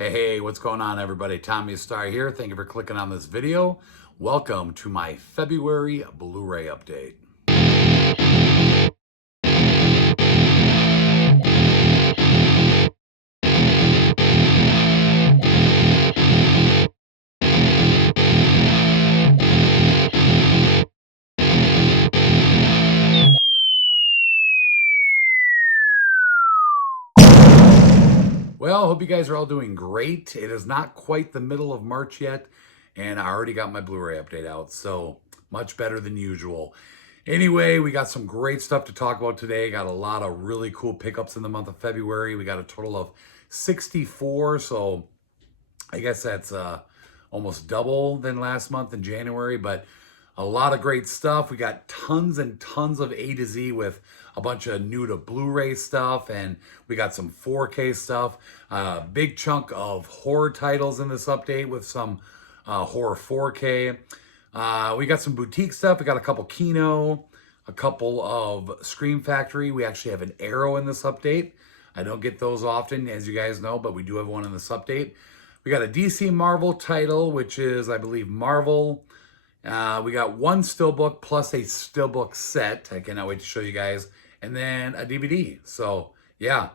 Hey, what's going on, everybody? Tommy Star here. Thank you for clicking on this video. Welcome to my February Blu-ray update. Well, hope you guys are all doing great. It is not quite the middle of March yet, and I already got my Blu-ray update out, so much better than usual. Anyway, we got some great stuff to talk about today. Got a lot of really cool pickups in the month of February. We got a total of 64, so I guess that's almost double than last month in January, but a lot of great stuff. We got tons and tons of A to Z with a bunch of new to Blu-ray stuff, and we got some 4K stuff. Big chunk of horror titles in this update with some horror 4K. We got some boutique stuff. We got a couple Kino, a couple of Scream Factory. We actually have an Arrow in this update. I don't get those often, as you guys know, but we do have one in this update. We got a DC Marvel title, which is, I believe, Marvel. We got one steelbook plus a steelbook set. I cannot wait to show you guys. And then a DVD. So, yeah,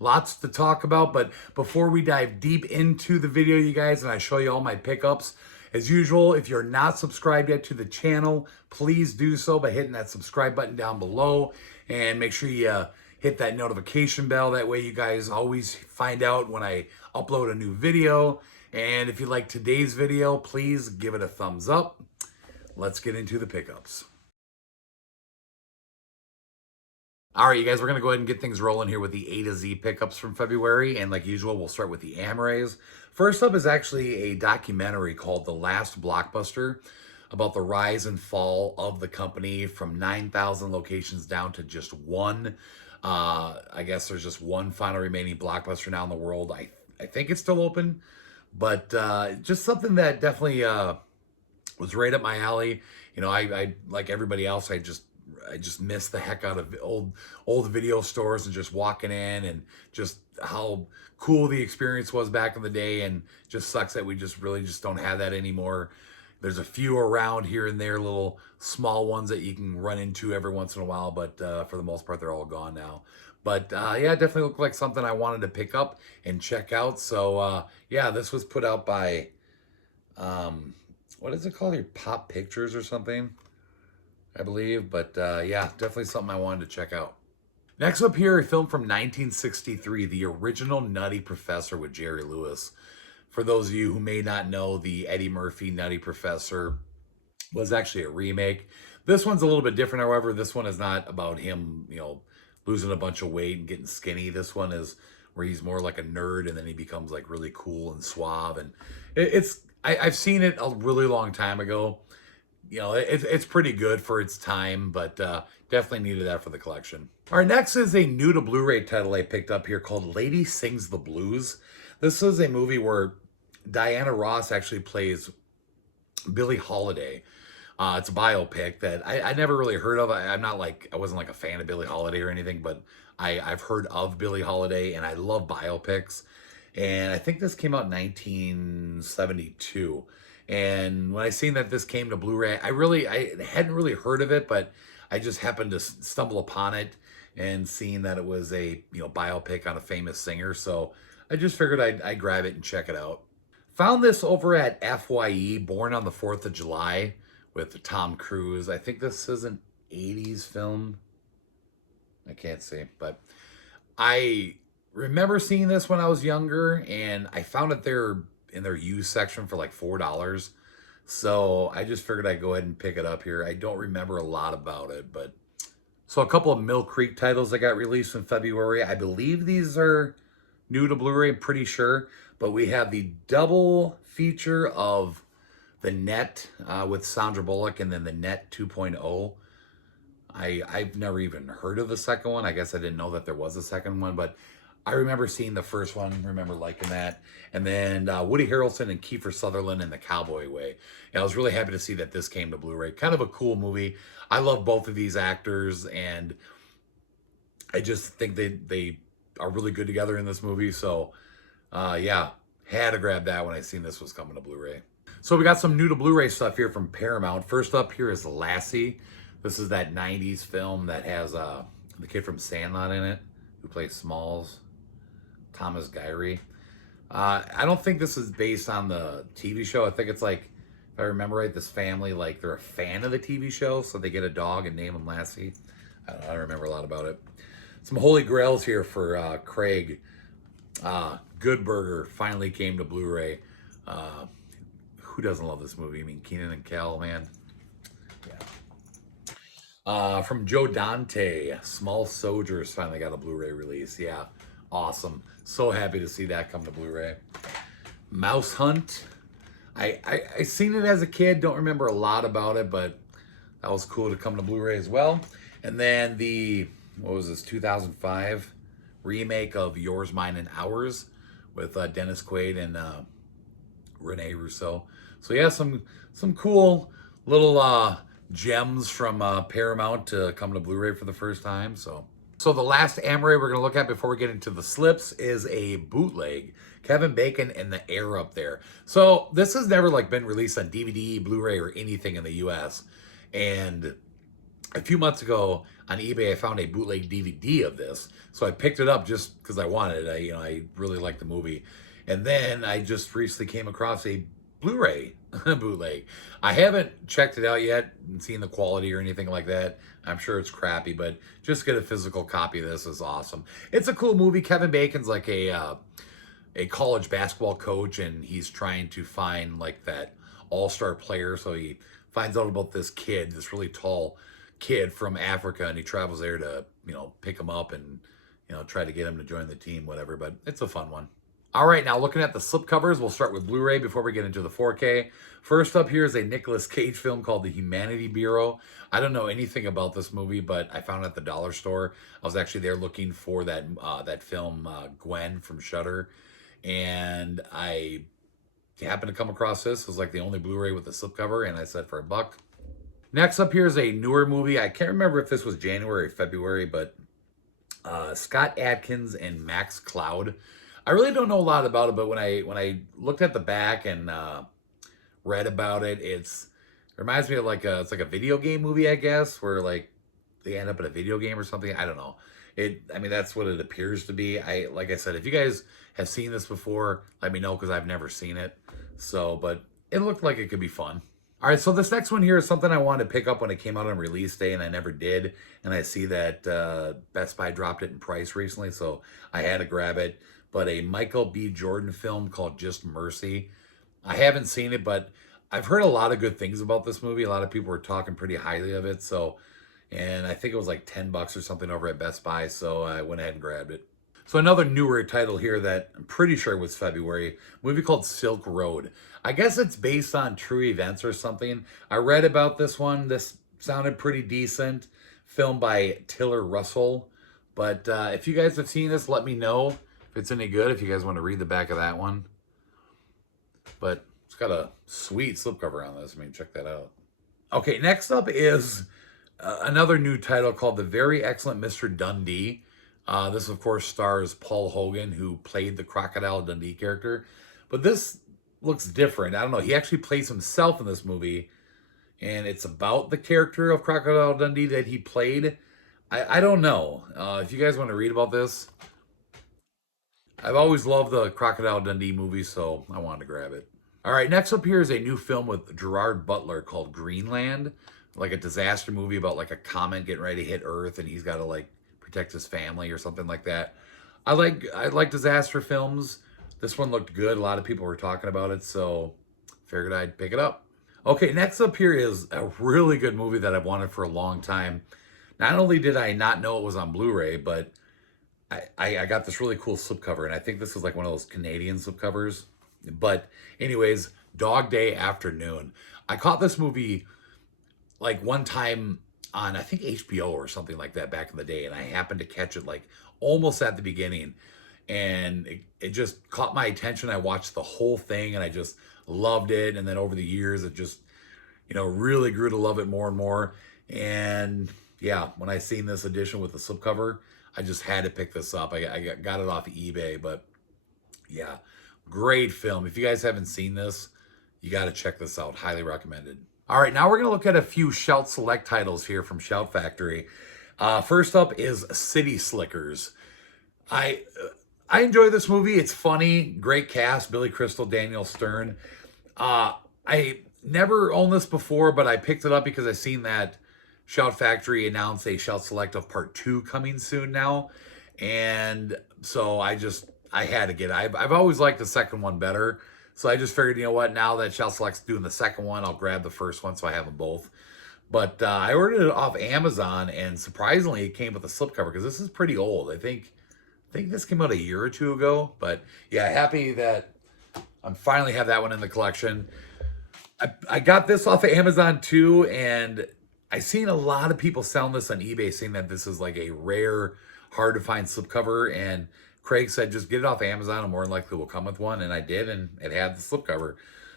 lots to talk about. But before we dive deep into the video, you guys, and I show you all my pickups, as usual, if you're not subscribed yet to the channel, please do so by hitting that subscribe button down below. And make sure you hit that notification bell. That way you guys always find out when I upload a new video. And if you like today's video, please give it a thumbs up. Let's get into the pickups. All right, you guys, we're going to go ahead and get things rolling here with the A to Z pickups from February. And like usual, we'll start with the Amrays. First up is actually a documentary called The Last Blockbuster about the rise and fall of the company from 9,000 locations down to just one. I guess there's just one final remaining Blockbuster now in the world. I think it's still open, but just something that definitely was right up my alley. You know, I like everybody else, I just miss the heck out of old video stores and just walking in and just how cool the experience was back in the day, and just sucks that we just really just don't have that anymore. There's a few around here and there, little small ones that you can run into every once in a while, but for the most part, they're all gone now. But yeah, it definitely looked like something I wanted to pick up and check out. So yeah, this was put out by, what is it called here? Pop Pictures or something, I believe. But yeah, definitely something I wanted to check out. Next up here, a film from 1963, the original Nutty Professor with Jerry Lewis. For those of you who may not know, the Eddie Murphy Nutty Professor was actually a remake. This one's a little bit different, however. This one is not about him, you know, losing a bunch of weight and getting skinny. This one is where he's more like a nerd, and then he becomes like really cool and suave. And I've seen it a really long time ago. You know, it's pretty good for its time, but definitely needed that for the collection. All right, next is a new to Blu-ray title I picked up here called Lady Sings the Blues. This is a movie where Diana Ross actually plays Billie Holiday. It's a biopic that I never really heard of. I wasn't like a fan of Billie Holiday or anything, but I've heard of Billie Holiday, and I love biopics. And I think this came out in 1972. And when I seen that this came to Blu-ray, I hadn't really heard of it, but I just happened to stumble upon it and seeing that it was a, you know, biopic on a famous singer. So I just figured I'd grab it and check it out. Found this over at FYE, Born on the 4th of July with Tom Cruise. I think this is an 80s film. I can't see, but I remember seeing this when I was younger, and I found it there in their used section for like $4. So I just figured I'd go ahead and pick it up here. I don't remember a lot about it, but so a couple of Mill Creek titles that got released in February. I believe these are new to Blu-ray, I'm pretty sure. But we have the double feature of The Net with Sandra Bullock, and then The Net 2.0. I've never even heard of the second one. I guess I didn't know that there was a second one, but I remember seeing the first one, remember liking that. And then Woody Harrelson and Kiefer Sutherland in The Cowboy Way. And I was really happy to see that this came to Blu-ray. Kind of a cool movie. I love both of these actors, and I just think they are really good together in this movie. So yeah, Had to grab that when I seen this was coming to Blu-ray. So we got some new to Blu-ray stuff here from Paramount. First up here is Lassie. This is that 90s film that has the kid from Sandlot in it, who plays Smalls, Thomas Gyrie. I don't think this is based on the TV show. I think it's like, if I remember right, this family, like, they're a fan of the TV show, so they get a dog and name him Lassie. I don't remember a lot about it. Some holy grails here for Craig. Good Burger finally came to Blu-ray. Who doesn't love this movie? I mean, Keenan and Kel, man. Yeah. From Joe Dante, Small Soldiers finally got a Blu-ray release. Yeah, awesome. So happy to see that come to Blu-ray. Mouse Hunt. I seen it as a kid. Don't remember a lot about it, but that was cool to come to Blu-ray as well. And then the, what was this, 2005 remake of Yours, Mine, and Ours with Dennis Quaid and Rene Russo. So yeah, some cool little gems from Paramount to come to Blu-ray for the first time. So the last Amaray we're gonna look at before we get into the slips is a bootleg. Kevin Bacon and the Air Up There. So this has never like been released on DVD, Blu-ray, or anything in the US. And a few months ago on eBay, I found a bootleg DVD of this. So I picked it up just because I wanted it. I really liked the movie. And then I just recently came across a Blu-ray bootleg. I haven't checked it out yet and seen the quality or anything like that. I'm sure it's crappy, but just get a physical copy of this is awesome. It's a cool movie. Kevin Bacon's like a college basketball coach, and he's trying to find like that all-star player. So he finds out about this kid, this really tall kid from Africa, and he travels there to, pick him up and, try to get him to join the team, whatever. But it's a fun one. All right, now looking at the slipcovers, we'll start with Blu-ray before we get into the 4K. First up here is a Nicolas Cage film called The Humanity Bureau. I don't know anything about this movie, but I found it at the dollar store. I was actually there looking for that film, Gwen from Shudder, and I happened to come across this. It was like the only Blu-ray with the slipcover, and I said for $1. Next up here is a newer movie. I can't remember if this was January or February, but Scott Adkins and Max Cloud. I really don't know a lot about it, but when I looked at the back and read about it, it reminds me of it's like a video game movie, I guess, where like they end up in a video game or something. I don't know. I mean, that's what it appears to be. Like I said, if you guys have seen this before, let me know because I've never seen it. So, but it looked like it could be fun. All right, so this next one here is something I wanted to pick up when it came out on release day, and I never did. And I see that Best Buy dropped it in price recently, so I had to grab it. But a Michael B. Jordan film called Just Mercy. I haven't seen it, but I've heard a lot of good things about this movie. A lot of people were talking pretty highly of it. So, and I think it was like $10 or something over at Best Buy, so I went ahead and grabbed it. So another newer title here that I'm pretty sure was February, a movie called Silk Road. I guess it's based on true events or something. I read about this one. This sounded pretty decent. Filmed by Tiller Russell. But if you guys have seen this, let me know if it's any good, if you guys want to read the back of that one. But it's got a sweet slipcover on this. I mean, check that out. Okay, next up is another new title called The Very Excellent Mr. Dundee. This, of course, stars Paul Hogan, who played the Crocodile Dundee character. But this looks different. I don't know. He actually plays himself in this movie. And it's about the character of Crocodile Dundee that he played. I don't know. If you guys want to read about this, I've always loved the Crocodile Dundee movies, so I wanted to grab it. All right, next up here is a new film with Gerard Butler called Greenland. Like a disaster movie about like a comet getting ready to hit Earth, and he's got to like protect his family or something like that. I like disaster films. This one looked good. A lot of people were talking about it, so figured I'd pick it up. Okay, next up here is a really good movie that I've wanted for a long time. Not only did I not know it was on Blu-ray, but I got this really cool slipcover, and I think this is like one of those Canadian slipcovers. But anyways, Dog Day Afternoon. I caught this movie like one time on, I think, HBO or something like that back in the day, and I happened to catch it like almost at the beginning, and it just caught my attention. I watched the whole thing, and I just loved it. And then over the years, it just, really grew to love it more and more. And yeah, when I seen this edition with the slipcover, I just had to pick this up. I got it off eBay, but yeah, Great film. If you guys haven't seen this, you got to check this out. Highly recommended. All right, now we're going to look at a few Shout Select titles here from Shout Factory. First up is City Slickers. I enjoy this movie. It's funny, great cast, Billy Crystal, Daniel Stern. I never owned this before, but I picked it up because I seen that Shout Factory announced a Shout Select of Part 2 coming soon now. And so I had to get it. I've always liked the second one better. So I just figured, you know what, now that Shout Select's doing the second one, I'll grab the first one so I have them both. But I ordered it off Amazon, and surprisingly, it came with a slipcover because this is pretty old. I think this came out a year or two ago. But yeah, happy that I finally have that one in the collection. I got this off of Amazon too, and I seen a lot of people selling this on eBay, saying that this is like a rare, hard to find slipcover. And Craig said, just get it off Amazon and more than likely will come with one. And I did, and it had the slipcover.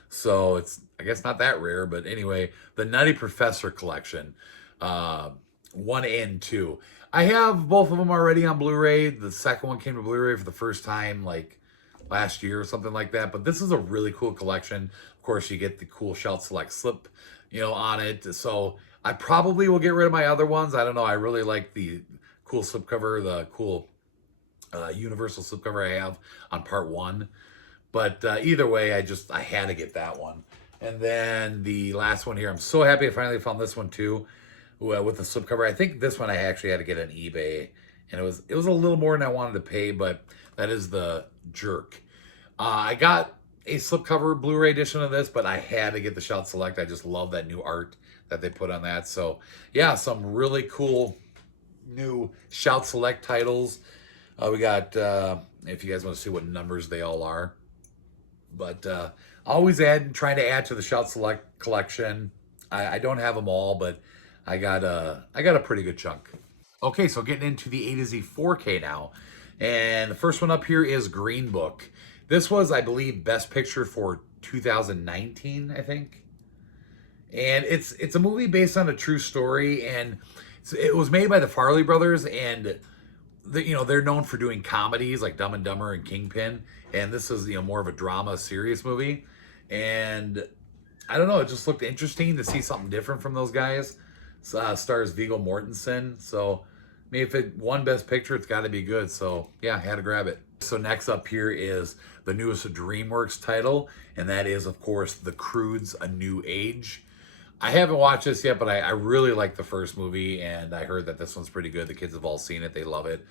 So it's, I guess, not that rare. But anyway, the Nutty Professor collection, 1 and 2. I have both of them already on Blu Ray. The second one came to Blu Ray for the first time like last year or something like that. But this is a really cool collection. Of course, you get the cool Shout Select slip, on it. So I probably will get rid of my other ones. I don't know. I really like the cool slipcover, the cool universal slipcover I have on Part 1. But either way, I had to get that one. And then the last one here, I'm so happy I finally found this one too, with the slipcover. I think this one I actually had to get on eBay, and it was a little more than I wanted to pay, but that is the Jerk. I got a slipcover Blu-ray edition of this, but I had to get the Shout Select. I just love that new art that they put on that. So yeah, some really cool new Shout Select titles. We got, if you guys want to see what numbers they all are. But always trying to add to the Shout Select collection. I don't have them all, but I got a pretty good chunk. Okay, so getting into the A to Z 4K now. And the first one up here is Green Book. This was, I believe, Best Picture for 2019, I think. And it's a movie based on a true story, and it was made by the Farley brothers, and they're known for doing comedies like Dumb and Dumber and Kingpin, and this is more of a drama, serious movie. And I don't know, it just looked interesting to see something different from those guys. Stars Viggo Mortensen, so I mean, if it won Best Picture, it's got to be good. So yeah, I had to grab it. So next up here is the newest DreamWorks title, and that is, of course, The Croods: A New Age. I haven't watched this yet, but I really like the first movie, and I heard that this one's pretty good. The kids have all seen it. They love it.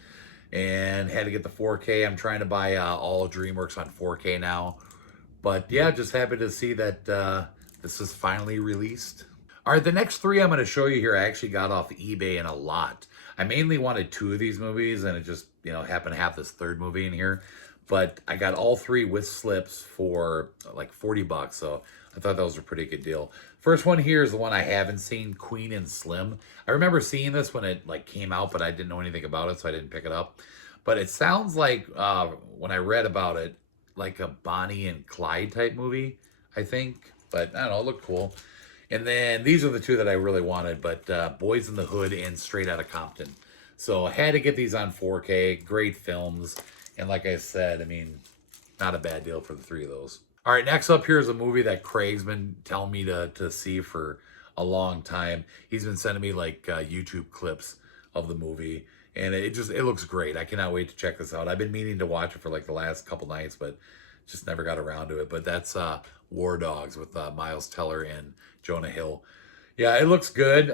And had to get the 4K. I'm trying to buy all DreamWorks on 4K now. But yeah, just happy to see that this is finally released. All right, the next three I'm going to show you here, I actually got off eBay in a lot. I mainly wanted 2 of these movies, and it just, happened to have this third movie in here. But I got all 3 with slips for like $40, so I thought that was a pretty good deal. First one here is the one I haven't seen, Queen and Slim. I remember seeing this when it came out, but I didn't know anything about it, so I didn't pick it up. But it sounds like, when I read about it, like a Bonnie and Clyde type movie, I think. But I don't know, it looked cool. And then these are the 2 that I really wanted, but Boys in the Hood and Straight Outta Compton. So I had to get these on 4K, great films. And like I said, I mean, not a bad deal for the 3 of those. All right, next up here is a movie that Craig's been telling me to see for a long time. He's been sending me YouTube clips of the movie, and it looks great. I cannot wait to check this out. I've been meaning to watch it for the last couple nights, but just never got around to it. But that's War Dogs with Miles Teller and Jonah Hill. Yeah, it looks good.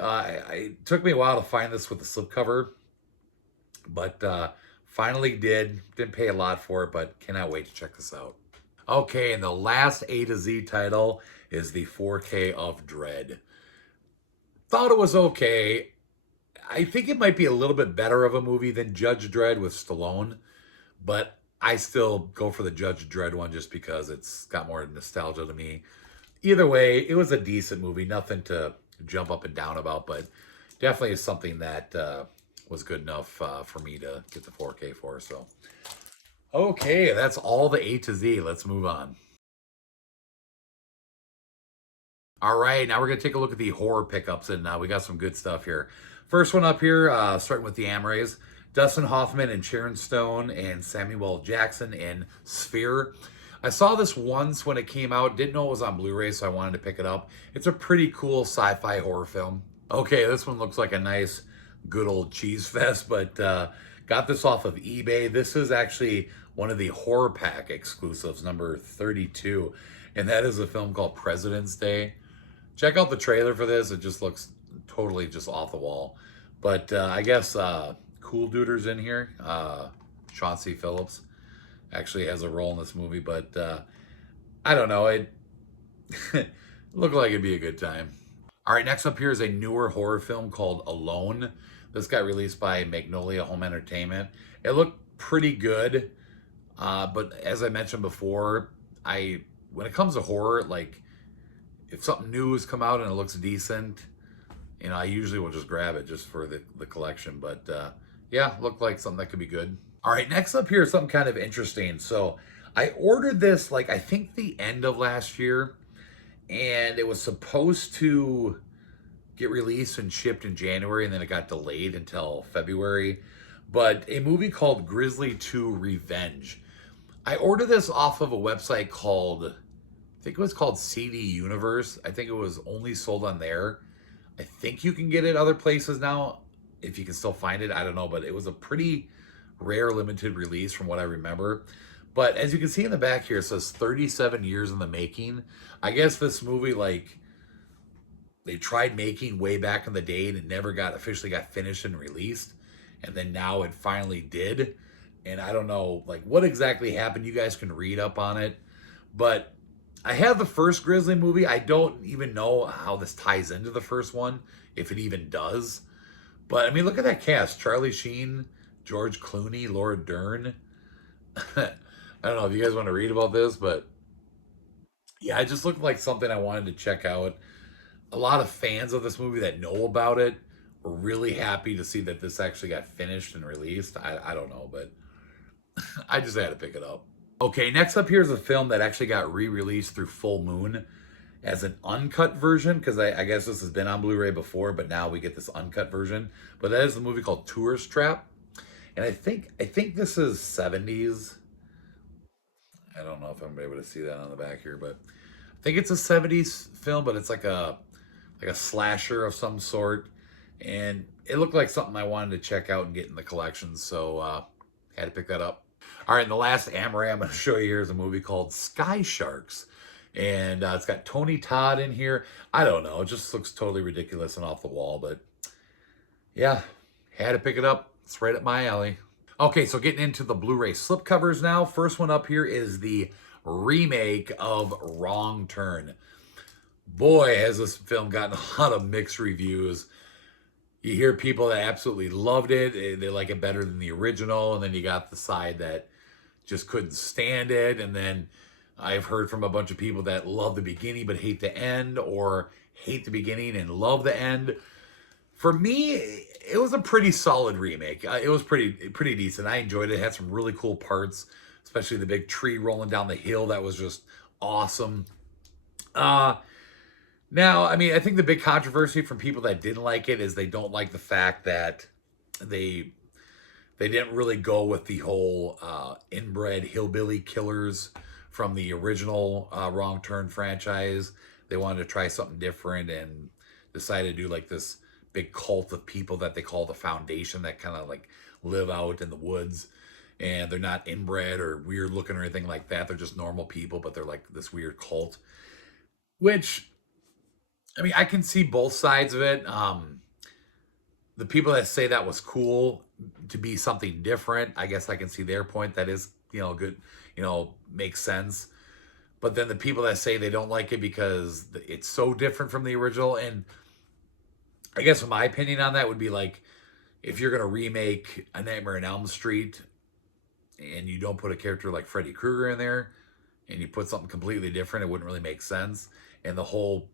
It took me a while to find this with the slipcover, but finally did. Didn't pay a lot for it, but cannot wait to check this out. Okay, and the last A to Z title is the 4K of Dread. Thought it was okay. I think it might be a little bit better of a movie than Judge Dredd with Stallone, but I still go for the Judge Dredd one just because it's got more nostalgia to me. Either way, it was a decent movie. Nothing to jump up and down about, but definitely is something that was good enough for me to get the 4K for. So, okay, that's all the A to Z. Let's move on. All right, now we're going to take a look at the horror pickups, and we got some good stuff here. First one up here, starting with the Amrays. Dustin Hoffman and Sharon Stone and Samuel Jackson in Sphere. I saw this once when it came out. Didn't know it was on Blu-ray, so I wanted to pick it up. It's a pretty cool sci-fi horror film. Okay, this one looks like a nice, good old cheese fest, but got this off of eBay. This is actually one of the Horror Pack exclusives, number 32, and that is a film called President's Day. Check out the trailer for this. It just looks totally just off the wall. But I guess Cool Duder's in here. Chauncey Phillips actually has a role in this movie, but I don't know. It looked like it'd be a good time. All right, next up here is a newer horror film called Alone. This got released by Magnolia Home Entertainment. It looked pretty good, but as I mentioned before, when it comes to horror, like if something new has come out and it looks decent, you know, I usually will just grab it just for the collection. But yeah, looked like something that could be good. All right, next up here is something kind of interesting. So I ordered this like I think the end of last year, and it was supposed to get released and shipped in January, and then it got delayed until February. But a movie called Grizzly 2 Revenge. I ordered this off of a website called, I think it was called CD Universe. I think it was only sold on there. I think you can get it other places now, if you can still find it. I don't know, but it was a pretty rare limited release from what I remember. But as you can see in the back here, it says 37 years in the making. I guess this movie, like, they tried making way back in the day and it never officially got finished and released. And then now it finally did. And I don't know, like, what exactly happened. You guys can read up on it. But I have the first Grizzly movie. I don't even know how this ties into the first one, if it even does. But, I mean, look at that cast. Charlie Sheen, George Clooney, Laura Dern. I don't know if you guys want to read about this, but yeah, it just looked like something I wanted to check out. A lot of fans of this movie that know about it were really happy to see that this actually got finished and released. I don't know, but I just had to pick it up. Okay, next up here is a film that actually got re-released through Full Moon as an uncut version, because I guess this has been on Blu-ray before, but now we get this uncut version. But that is the movie called Tourist Trap. And I think this is 70s. I don't know if I'm able to see that on the back here, but I think it's a 70s film, but it's like a slasher of some sort. And it looked like something I wanted to check out and get in the collection, so had to pick that up. All right, and the last Amaray I'm going to show you here is a movie called Sky Sharks. And it's got Tony Todd in here. I don't know, it just looks totally ridiculous and off the wall, but yeah, had to pick it up. It's right up my alley. Okay, so getting into the Blu-ray slipcovers now. First one up here is the remake of Wrong Turn. Boy, has this film gotten a lot of mixed reviews. You hear people that absolutely loved it. They like it better than the original. And then you got the side that just couldn't stand it. And then I've heard from a bunch of people that love the beginning but hate the end, or hate the beginning and love the end. For me, it was a pretty solid remake. It was pretty decent. I enjoyed it. It had some really cool parts, especially the big tree rolling down the hill. That was just awesome. Now, I mean, I think the big controversy from people that didn't like it is they don't like the fact that they didn't really go with the whole inbred hillbilly killers from the original Wrong Turn franchise. They wanted to try something different and decided to do like this big cult of people that they call the Foundation that kind of like live out in the woods, and they're not inbred or weird looking or anything like that. They're just normal people, but they're like this weird cult, which, I mean, I can see both sides of it. The people that say that was cool to be something different, I guess I can see their point. That is, good, makes sense. But then the people that say they don't like it because it's so different from the original, and I guess my opinion on that would be like, if you're going to remake A Nightmare on Elm Street and you don't put a character like Freddy Krueger in there and you put something completely different, it wouldn't really make sense. And the whole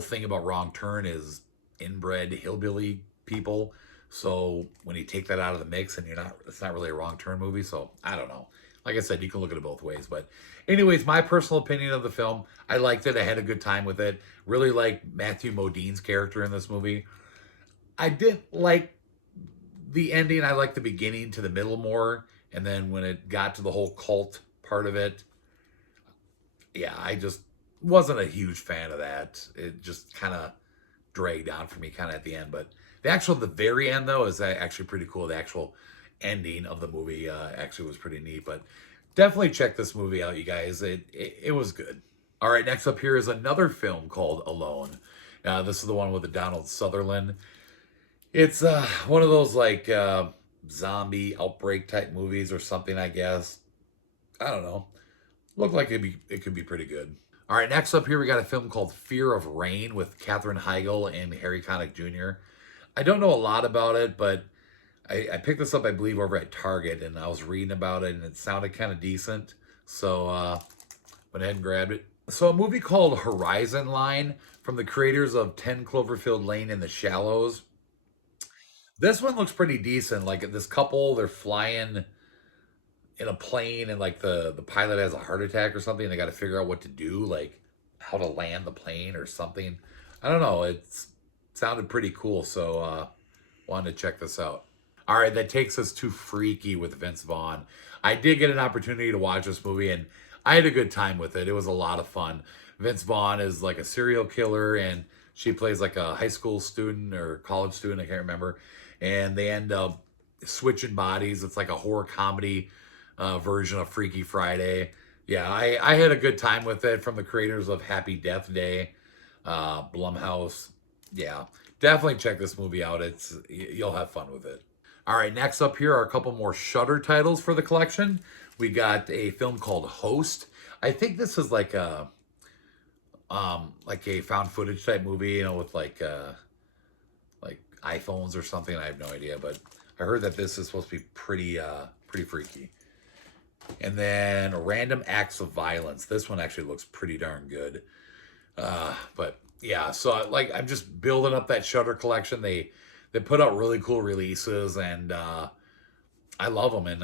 thing about Wrong Turn is inbred hillbilly people. So when you take that out of the mix and it's not really a Wrong Turn movie. So I don't know. Like I said, you can look at it both ways. But anyways, my personal opinion of the film, I liked it. I had a good time with it. Really like Matthew Modine's character in this movie. I didn't like the ending. I liked the beginning to the middle more. And then when it got to the whole cult part of it, yeah, I just wasn't a huge fan of that. It just kind of dragged on for me kind of at the end. But the very end though is actually pretty cool. The actual ending of the movie actually was pretty neat. But definitely check this movie out, you guys. It was good. All right, next up here is another film called Alone. This is the one with the Donald Sutherland. It's one of those like zombie outbreak type movies or something, I guess. I don't know. Looked like it could be pretty good. All right, next up here we got a film called Fear of Rain with Katherine Heigl and Harry Connick Jr. I don't know a lot about it, but I picked this up, I believe, over at Target, and I was reading about it, and it sounded kind of decent. So went ahead and grabbed it. So a movie called Horizon Line from the creators of 10 Cloverfield Lane and The Shallows. This one looks pretty decent. Like this couple, they're flying in a plane and like the pilot has a heart attack or something. And they got to figure out what to do, like how to land the plane or something. I don't know. It sounded pretty cool. So wanted to check this out. All right, that takes us to Freaky with Vince Vaughn. I did get an opportunity to watch this movie and I had a good time with it. It was a lot of fun. Vince Vaughn is like a serial killer and she plays like a high school student or college student, I can't remember. And they end up switching bodies. It's like a horror comedy version of Freaky Friday. Yeah, I had a good time with it, from the creators of Happy Death Day, Blumhouse. Yeah, definitely check this movie out. You'll have fun with it. All right, next up here are a couple more Shudder titles for the collection. We got a film called Host. I think this is like a found footage type movie, you know, with like iPhones or something. I have no idea, but I heard that this is supposed to be pretty freaky. And then Random Acts of Violence. This one actually looks pretty darn good. But yeah, so like I'm just building up that Shudder collection. They put out really cool releases, and I love them. And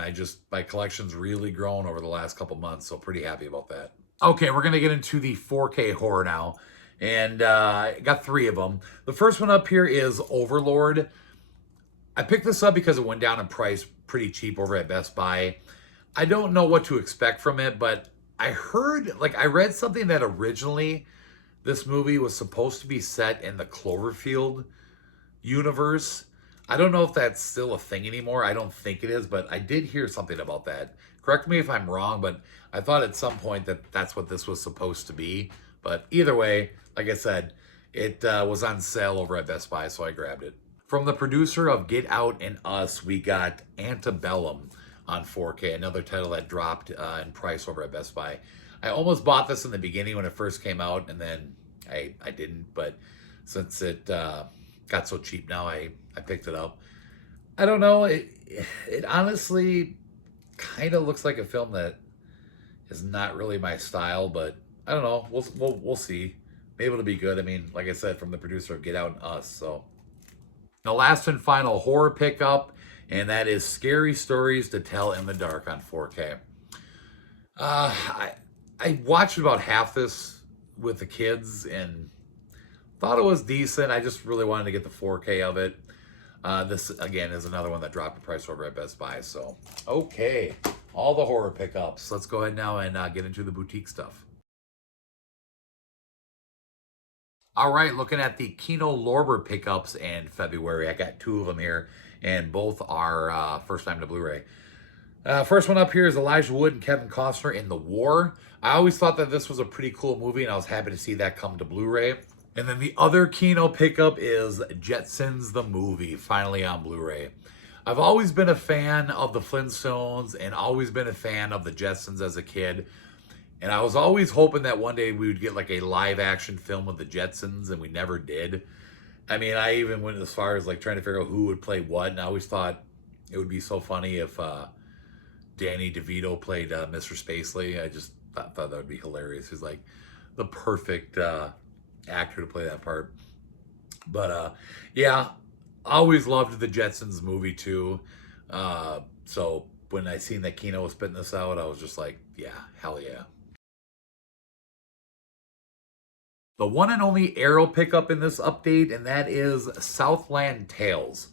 my collection's really grown over the last couple months, so pretty happy about that. Okay, we're gonna get into the 4K horror now, and got three of them. The first one up here is Overlord. I picked this up because it went down in price pretty cheap over at Best Buy. I don't know what to expect from it, but I read something that originally this movie was supposed to be set in the Cloverfield universe. I don't know if that's still a thing anymore. I don't think it is, but I did hear something about that. Correct me if I'm wrong, but I thought at some point that that's what this was supposed to be. But either way, like I said, it was on sale over at Best Buy, so I grabbed it. From the producer of Get Out and Us, we got Antebellum on 4K, another title that dropped in price over at Best Buy. I almost bought this in the beginning when it first came out, and then I didn't, but since it got so cheap now, I picked it up. I don't know, it honestly kind of looks like a film that is not really my style, but I don't know, we'll see. Maybe it'll be good. I mean, like I said, from the producer of Get Out and Us, so. The last and final horror pickup, and that is Scary Stories to Tell in the Dark on 4K. I watched about half this with the kids and thought it was decent. I just really wanted to get the 4K of it. This, again, is another one that dropped in price over at Best Buy. So, okay, all the horror pickups. Let's go ahead now and get into the boutique stuff. All right, looking at the Kino Lord pickups in February. I got two of them here, and both are first time to Blu Ray. First one up here is Elijah Wood and Kevin Costner in The War. I always thought that this was a pretty cool movie, and I was happy to see that come to Blu Ray. And then the other Kino pickup is Jetsons the Movie, finally on Blu Ray. I've always been a fan of the Flintstones and always been a fan of the Jetsons as a kid. And I was always hoping that one day we would get like a live action film with the Jetsons, and we never did. I mean, I even went as far as like trying to figure out who would play what, and I always thought it would be so funny if Danny DeVito played Mr. Spacely. I just thought that would be hilarious. He's like the perfect actor to play that part. But yeah, always loved the Jetsons movie too. So when I seen that Kino was spitting this out, I was just like, yeah, hell yeah. The one and only Arrow pickup in this update, and that is Southland Tales.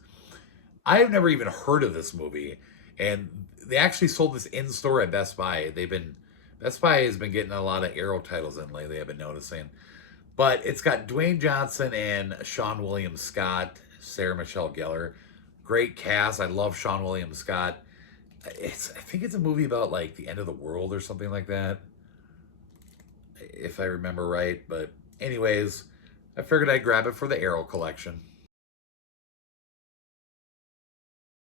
I have never even heard of this movie, and they actually sold this in store at Best Buy. They've been Best Buy has been getting a lot of Arrow titles in lately, I've been noticing. But it's got Dwayne Johnson and Sean William Scott, Sarah Michelle Gellar. Great cast. I love Sean William Scott. I think it's a movie about like the end of the world or something like that, if I remember right. But anyways, I figured I'd grab it for the Arrow collection.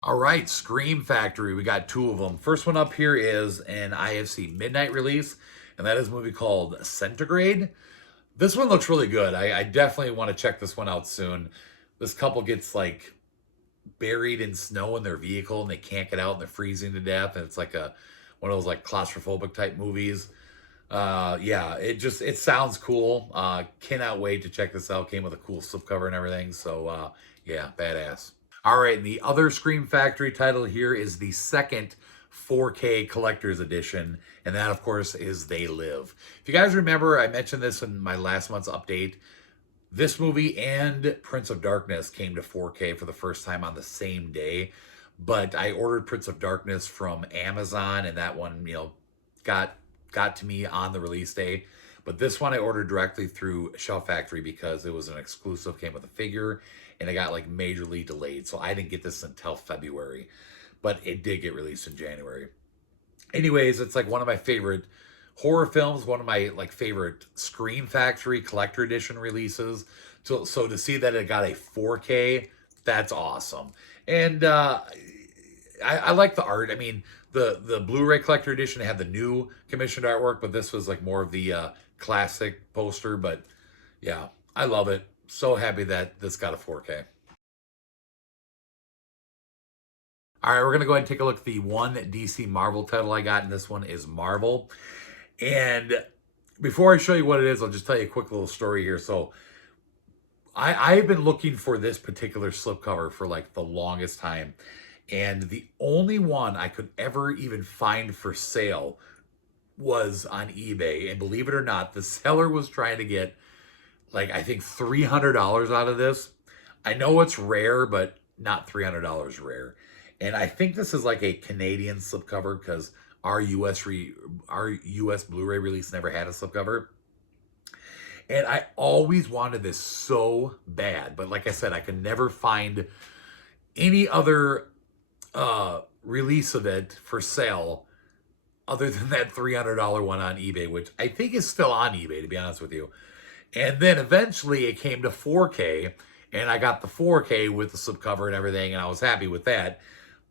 All right, Scream Factory. We got two of them. First one up here is an IFC midnight release, and that is a movie called Centigrade. This one looks really good. I definitely want to check this one out soon. This couple gets like buried in snow in their vehicle and they can't get out and they're freezing to death. And it's like one of those like claustrophobic type movies. Yeah, it sounds cool. Cannot wait to check this out. Came with a cool slipcover and everything. So yeah, badass. All right, and the other Scream Factory title here is the second 4K collector's edition, and that, of course, is They Live. If you guys remember, I mentioned this in my last month's update. This movie and Prince of Darkness came to 4K for the first time on the same day, but I ordered Prince of Darkness from Amazon, and that one, got to me on the release day. But this one I ordered directly through Shelf Factory because it was an exclusive, came with a figure, and it got like majorly delayed. So I didn't get this until February, but it did get released in January. Anyways, it's like one of my favorite horror films, one of my like favorite Scream Factory collector edition releases. So to see that it got a 4K, that's awesome. And I like the art. I mean, the Blu Ray collector edition had the new commissioned artwork, but this was like more of the classic poster. But yeah, I love it. So happy that this got a 4K. All right, we're going to go ahead and take a look at the one DC Marvel title I got, and this one is Marvel. And before I show you what it is, I'll just tell you a quick little story here. So I've been looking for this particular slipcover for like the longest time. And the only one I could ever even find for sale was on eBay. And believe it or not, the seller was trying to get like, I think $300 out of this. I know it's rare, but not $300 rare. And I think this is like a Canadian slipcover because our US Blu-ray release never had a slipcover. And I always wanted this so bad. But like I said, I could never find any other release of it for sale other than that $300 one on eBay, which I think is still on eBay, to be honest with you. And then eventually it came to 4K, and I got the 4K with the slipcover and everything, and I was happy with that.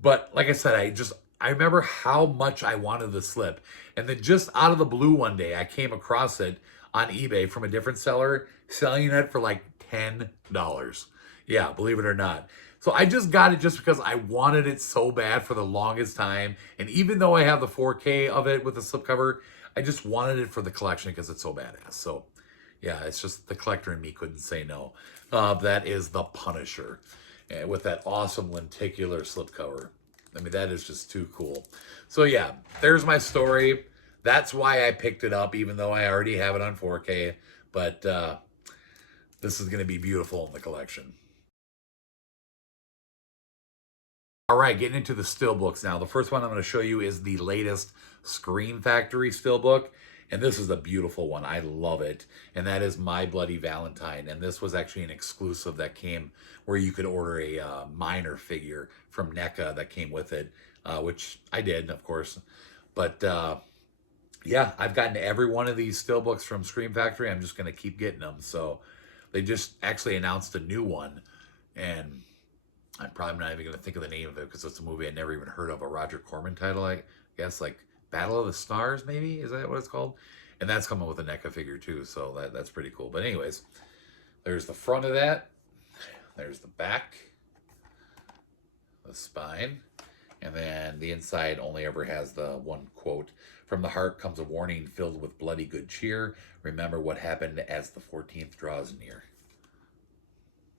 But like I said, I remember how much I wanted the slip. And then just out of the blue one day, I came across it on eBay from a different seller selling it for like $10. Yeah, believe it or not. So I just got it just because I wanted it so bad for the longest time. And even though I have the 4K of it with the slipcover, I just wanted it for the collection because it's so badass. So yeah, it's just the collector in me couldn't say no. That is The Punisher with that awesome lenticular slipcover. I mean, that is just too cool. So yeah, there's my story. That's why I picked it up, even though I already have it on 4K. But this is going to be beautiful in the collection. All right, getting into the steelbooks now. The first one I'm going to show you is the latest Scream Factory steelbook. And this is a beautiful one. I love it. And that is My Bloody Valentine. And this was actually an exclusive that came where you could order a minor figure from NECA that came with it, which I did, of course. But yeah, I've gotten every one of these steelbooks from Scream Factory. I'm just going to keep getting them. So they just actually announced a new one. And I'm probably not even going to think of the name of it because it's a movie I never even heard of, a Roger Corman title, I guess, like Battle of the Stars, maybe? Is that what it's called? And that's coming with a NECA figure, too, so that's pretty cool. But anyways, there's the front of that. There's the back, the spine, and then the inside only ever has the one quote. From the heart comes a warning filled with bloody good cheer. Remember what happened as the 14th draws near.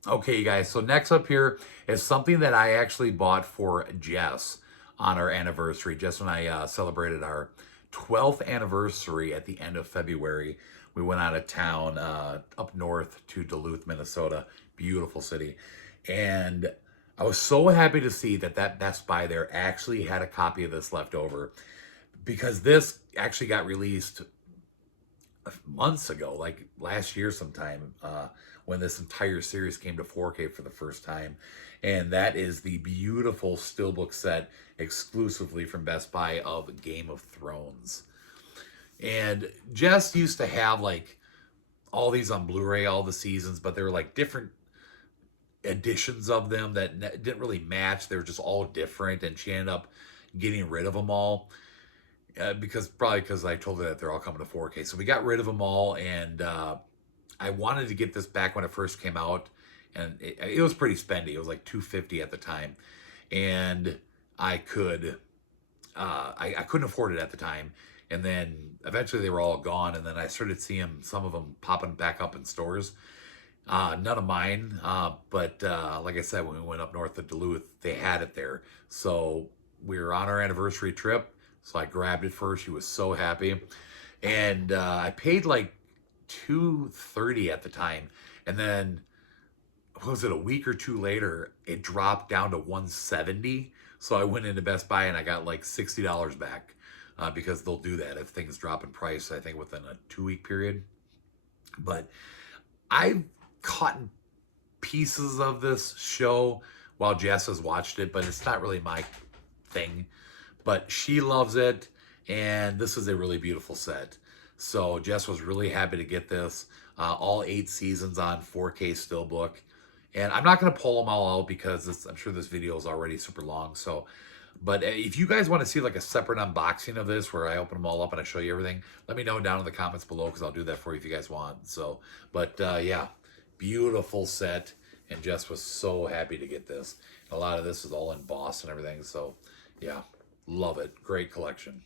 Okay, you guys, so next up here is something that I actually bought for Jess on our anniversary, just when I celebrated our 12th anniversary at the end of February. We went out of town up north to Duluth, Minnesota. Beautiful city. And I was so happy to see that Best Buy there actually had a copy of this left over. because this actually got released months ago, like last year sometime, when this entire series came to 4K for the first time. And that is the beautiful steelbook set exclusively from Best Buy of Game of Thrones. And Jess used to have like all these on Blu-ray, all the seasons, but they were like different editions of them that didn't really match. They were just all different, and she ended up getting rid of them all. Probably because I told her that they're all coming to 4K. So we got rid of them all, and I wanted to get this back when it first came out, and it was pretty spendy. It was like $250 at the time, and I couldn't afford it at the time. And then eventually they were all gone, and then I started seeing some of them popping back up in stores. None of mine, but like I said, when we went up north of Duluth, they had it there. So we were on our anniversary trip. So I grabbed it first. She was so happy. And I paid like $230 at the time. And then, was it a week or two later, it dropped down to $170. So I went into Best Buy and I got like $60 back, because they'll do that if things drop in price, I think within a 2-week period. But I've caught pieces of this show while Jess has watched it, but it's not really my thing. But she loves it, and this is a really beautiful set. So Jess was really happy to get this. All 8 seasons on 4K Steelbook. And I'm not going to pull them all out because I'm sure this video is already super long. But if you guys want to see like a separate unboxing of this where I open them all up and I show you everything, let me know down in the comments below, because I'll do that for you if you guys want. Yeah, beautiful set. And Jess was so happy to get this. And a lot of this is all embossed and everything. So yeah. Love it. Great collection.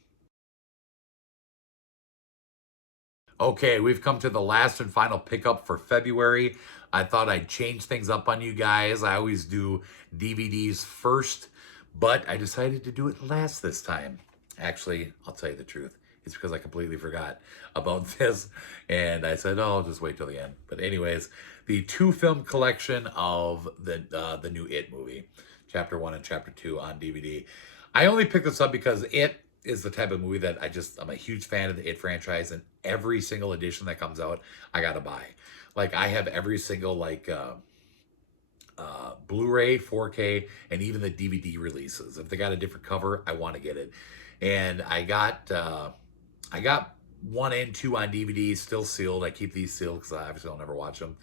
Okay, we've come to the last and final pickup for February. I thought I'd change things up on you guys. I always do DVDs first, but I decided to do it last this time. Actually, I'll tell you the truth. It's because I completely forgot about this, and I said, oh, I'll just wait till the end. But anyways, the 2-film collection of the new It movie, Chapter 1 and Chapter 2 on DVD. I only picked this up because It is the type of movie that I'm a huge fan of the It franchise, and every single edition that comes out, I gotta buy. Like, I have every single, like, Blu Ray, 4K, and even the DVD releases. If they got a different cover, I want to get it. And I got 1 and 2 on DVD, still sealed. I keep these sealed because I obviously don't ever watch them,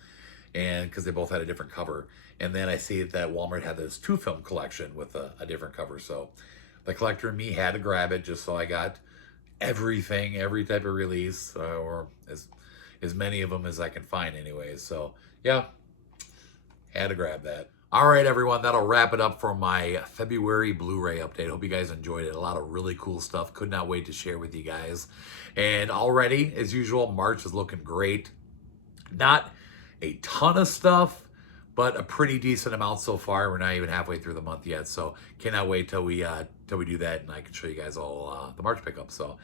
and because they both had a different cover. And then I see that Walmart had this 2-film collection with a different cover. So the collector in me had to grab it just so I got everything, every type of release, or as many of them as I can find anyways. So yeah, had to grab that. All right, everyone, that'll wrap it up for my February Blu-ray update. Hope you guys enjoyed it. A lot of really cool stuff. Could not wait to share with you guys. And already, as usual, March is looking great. Not a ton of stuff, but a pretty decent amount so far. We're not even halfway through the month yet, so cannot wait till we do that, and I can show you guys all the March pickups. So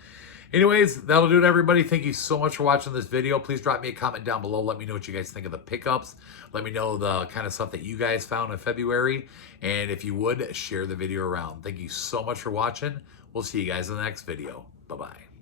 anyways, that'll do it, everybody. Thank you so much for watching this video. Please drop me a comment down below. Let me know what you guys think of the pickups. Let me know the kind of stuff that you guys found in February, and if you would, share the video around. Thank you so much for watching. We'll see you guys in the next video. Bye-bye.